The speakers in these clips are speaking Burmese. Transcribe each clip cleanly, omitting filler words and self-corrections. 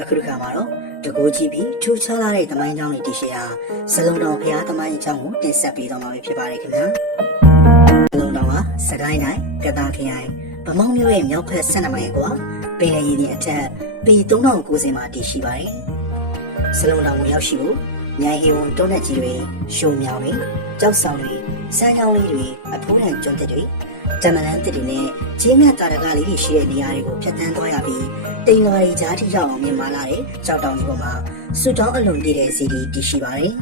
အခုတစ်ခါမှာတော့တကူကြည့်ပြီးထူးခြားလာတဲ့သမိုင်းကြောင်းတွေတရှိရာဇလုံတော်ဘုရားသမိုင်းအကြောင်းကိုတင်ဆက်ပေးသွားမှာဖြစ်ပါတယ်ခင်ဗျာဇလုံတော်ဟာစကိုင်းတိုင်းကတာခရိုင်ဗမောက်မြို့ရဲ့မြောက်ဘက်12မိုင်ကွာပင်လယ်ရည်ပြင်အထက်ပေ3090မှာတည်ရှိပါတယ်ဇလုံတော်ကိုရောက်ရှိဖို့မြိုင်ဟေဝန်တောနဲ့ကြီးတွေရှုံမြောင်တွေကြောက်ဆောင်တွေစမ်းချောင်းလေးတွေအဖိုးတန်ကျွန်းတက်တွေတမန်တစ်တွေနဲ့ချင်းမြတ်တာရကလေးတွေရှိတဲ့နေရာတွေကိုဖြတ်သန်းသွားရပြီးတိမ်တော်ရီကြားထိရောက်အောင်မြင်မာလာတဲ့ကြောက်တောင်ကြီးပေါ်မှာစွတောင်းအလုံးတည်တဲ့စီဒီတည်ရှိပါတယ်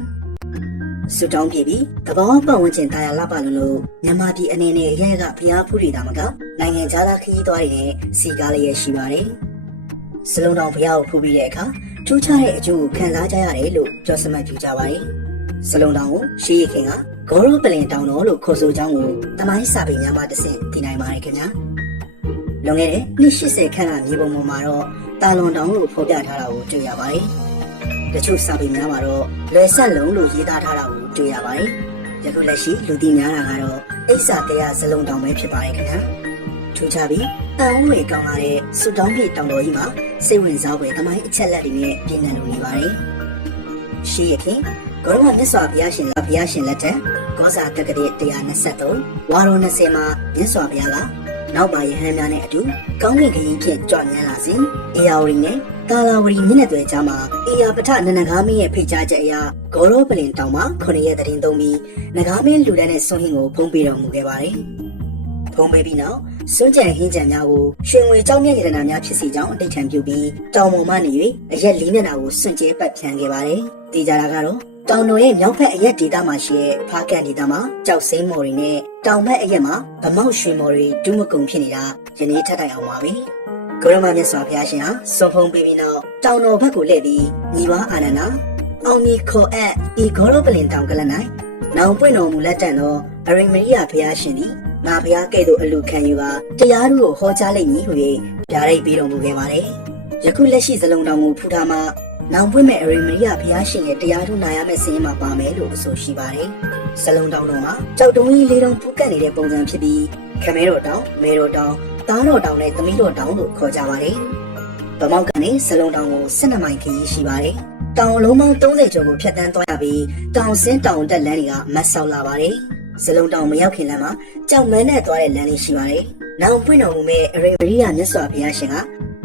။စွတောင်းပြည်ပြီးတဘောပတ်ဝန်းကျင်တာယာလှပလို့မြန်မာပြည်အနေနဲ့ရဲကဘုရားဖူးတွေတာမကနိုင်ငံခြားသားခရီးသွားတွေနဲ့စီကားလေးရရှိပါတယ်။စလုံးတောင်ဘုရားကိုဖူးပြီးတဲ့အခါထူးခြားတဲ့အကျိုးကိုခံစားကြရတယ်လို့ပြောစမှတ်ပြုကြပါတယ်။စလုံးတောင်ကိုရှေးရခင်ကဂေါရောပလင်တောင်တော်လို့ခေါ်ဆိုကြောင်းကိုတမိုင်းစာပေများမှတဆင့်သိနိုင်ပါတယ်ခင်ဗျာလွန်ခဲ့တဲ့နှစ်80ခန့်ကမြေပုံပေါ်မှာတော့တာလွန်တောင်လို့ဖော်ပြထားတာကိုတွေ့ရပါတယ်တချို့စာပေများမှာတော့လွယ်ဆက်လုံးလို့ရေးသားထားတာကိုတွေ့ရပါတယ်ယခုလက်ရှိလူသိများတာကတော့အိဆာတရားစလုံးတောင်ပဲဖြစ်ပါတယ်ခင်ဗျာထူးခြားပြီးတန်ဦးတွေကောင်းလာတဲ့စွတောင်းပြတောင်တော်ကြီးမှာစိတ်ဝင်စားဖွယ်တမိုင်းအချက်လက်တွေနဲ့ပြည့်နှံလို့နေပါတယ်ရှေးရခင်ဂေါရမမြတ်စွာဘုရားရှင်လက်ထက်ကောဇာတက္ကတိ123ဝါရော20မှာမြတ်စွာဘုရားကနောက်ပါယဟန်များနဲ့အတူကောင်းကင်ခရီးဖြင့်ကြွမြန်းလာစဉ်အေယာဝတီနဲ့ကာလာဝတီမျက်နှာတွေကြားမှာအေယာပထနနဂါမင်းရဲ့ဖိတ်ကြားချက်အရဂေါရောပလင်တောင်မှာ9ရက်တရင်သုံးပြီးနဂါမင်းလူတန်းတဲ့စွန့်ဟင်းကိုဖုံးပေးတော်မူခဲ့ပါတယ်။ဖုံးပေးပြီးနောက်စွန့်ကြံဟင်းကြံများကိုရွှေငွေကြောင်းမြတ်ရတနာများဖြစ်စီကြောင်းအတိတ်ထံပြုပြီးတောင်ပေါ်မှနေ၍အရက်လေးမျက်နှာကိုစွန့်ကျဲပတ်ဖြန်းခဲ့ပါတယ်။တေးကြတာကတော့တောင်တော်ရဲ့မြောက်ဘက်အရက်ဒေသမှာရှိတဲ့ဖားကန်ဒေသမှာကြောက်စိမ်းမော်တွေနဲ့တောင်ဘက်အရက်မှာဗမောက်ရွှေမော်တွေဒုမကုံဖြစ်နေတာယနေ့ထပ်တိုင်အောင်ပါပဲ။ဂေါရမမြတ်စွာဘုရားရှင်ဟာစွန်ဖုံးပေးပြီးနောက်တောင်တော်ဘက်ကိုလှည့်ပြီးညီပါအာနန္ဒာအောင်မီခေါ်အပ်ဤဂေါရပလင်တောင်ကလ၌နောင်ပွင့်တော်မူလက်တန်သောအရိမရိယဘုရားရှင်သည်ငါဘုရားကဲ့သို့အလူခံယူပါတရားတို့ကိုဟောကြားလိမ့်မည်ဟု၍ဗျာဒိတ်ပေးတော်မူခဲ့ပါတယ်။ယခုလက်ရှိစလုံးတောင်ကိုဖူးထားမှနောင်ပွင့်မဲ့အရိမရိယဘုရားရှင်ရဲ့တရားထုနာရမယ့်စည်းမှာပါမယ်လို့အဆိုရှိပါတယ်။စလုံးတောင်တော်မှာကြောက်တုံးကြီးလေးတုံးပူးကပ်နေတဲ့ပုံစံဖြစ်ပြီးခမဲတော်တောင်မဲတော်တောင်သားတော်တောင်နဲ့သမီးတော်တောင်လို့ခေါ်ကြပါတယ်။ဗမောက်ကနေစလုံးတောင်ကို12မိုင်ခရီးရှိပါတယ်။တောင်လုံးပေါင်း30ကျော်ကိုဖြတ်တန်းသွားရပြီးတောင်ဆင်းတောင်တက်လမ်းတွေကမတ်ဆောက်လာပါတယ်။စလုံးတောင်မရောက်ခင်လမ်းမှာကြောက်မန်းနဲ့သွားတဲ့လမ်းလေးရှိပါတယ်။နောင်ပွင့်တော်မူမဲ့အရိမရိယမြတ်စွာဘုရားရှင်က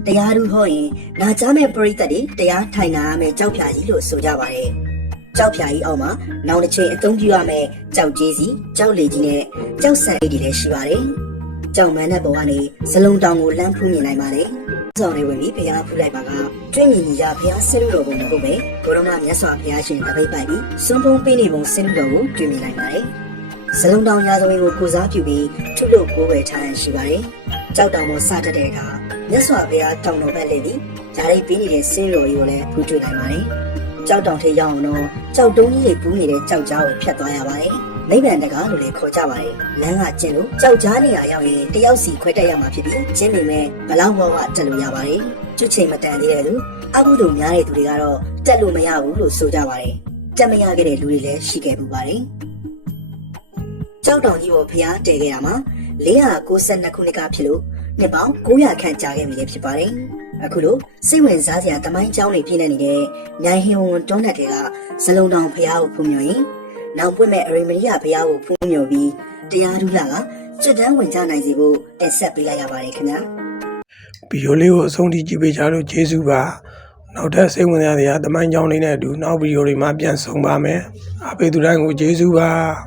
တရားသူဟောရင်နာကြားမဲ့ပရိသတ်တွေတရားထိုင်နာရမယ့်ကြောက်ဖြာကြီးလို့ဆိုကြပါတယ်။ကြောက်ဖြာကြီးအောက်မှာနောင်တစ်ချိန်အသုံးပြုရမယ့်ကြောက်ကြီးစီကြောက်လေကြီးနဲ့ကြောက်ဆန်အိတ်တွေလည်းရှိပါတယ်။ကြောက်မန်းတဲ့ဘဝကနေဇလုံးတောင်ကိုလမ်းဖူးမြင်နိုင်ပါတယ်။ဆောင်တွေဝင်ပြီးဘုရားဖူးလိုက်ပါကတွင်းမြင်ကြီးရဘုရားဆင်းလို့တော်ပုံမဟုတ်ပဲဘုရမမြတ်စွာဘုရားရှင်တပိတ်ပိုက်ပြီးစွန်ဖုံးပေးနေပုံဆင်းလို့တော်ကိုတွေ့မြင်နိုင်ပါတယ်။ဇလုံးတောင်ရာဇဝင်ကိုကိုစားပြုပြီးထုလို့ကိုယ်ဝယ်ထားရရှိပါတယ်။ကြောက်တောင်ပေါ်စတတ်တဲ့အခါမြတ်စွာဘုရားတောင်တော်ဘက်လေပြီးဓာတ်ရိပ်ပေးနေတဲ့ဆင်းတော်ကြီးကိုလည်းဖူးတွေ့နိုင်ပါတယ်။ကြောက်တောင်ထိပ်ရောက်အောင်တော့ကြောက်တုံးကြီးတွေပူးနေတဲ့ကြောက်ကြားကိုဖြတ်သွားရပါတယ်။နိဗ္ဗာန်တကားလို့လည်းခေါ်ကြပါတယ်။လမ်းကကျင်းလို့ကြောက်ကြားနေရာရောက်ရင်တယောက်စီခွဲတက်ရမှာဖြစ်ပြီးကျင်းနေမဲ့ဘလောက်ဘောကတက်လို့ရပါတယ်။ကျွတ်ချိန်မတန်သေးတဲ့သူအကုသိုလ်များတဲ့သူတွေကတော့တက်လို့မရဘူးလို့ဆိုကြပါတယ်။တက်မရခဲ့တဲ့လူတွေလည်းရှိခဲ့ပူပါတယ်။ကြောက်တောင်ကြီးကိုဘုရားတည်ခဲ့တာမှာ492ခုနှစ်ကဖြစ်လို့နှစ်ပေါင်း900ခန့်ကြာခဲ့ပြီလည်းဖြစ်ပါတယ်။အခုလိုစိတ်ဝင်စားစရာတမိုင်းကြောင်းတွေပြည့်နေနေတဲ့မြိုင်ဟင်ဝန်တွန်းတဲ့ကဇလုံးတောင်ဘုရားကိုဖူးမြော်ရင်နောင်ပွင့်မဲ့အရိမရိယဘုရားကိုဖူးမြော်ပြီးတရားဓုလာကကျွတ်တန်းဝင်ကြနိုင်စေဖို့တင်ဆက်ပေးလိုက်ရပါတယ်ခင်ဗျာ။ဗီဒီယိုလေးကိုအဆုံးထိကြည့်ပေးကြလို့ကျေးဇူးပါ။နောက်ထပ်စိတ်ဝင်စားစရာတမိုင်းကြောင်းလေးနဲ့အတူနောက်ဗီဒီယိုတွေမှာပြန်ဆုံပါမယ်။အားပေးသူတိုင်းကိုကျေးဇူးပါ။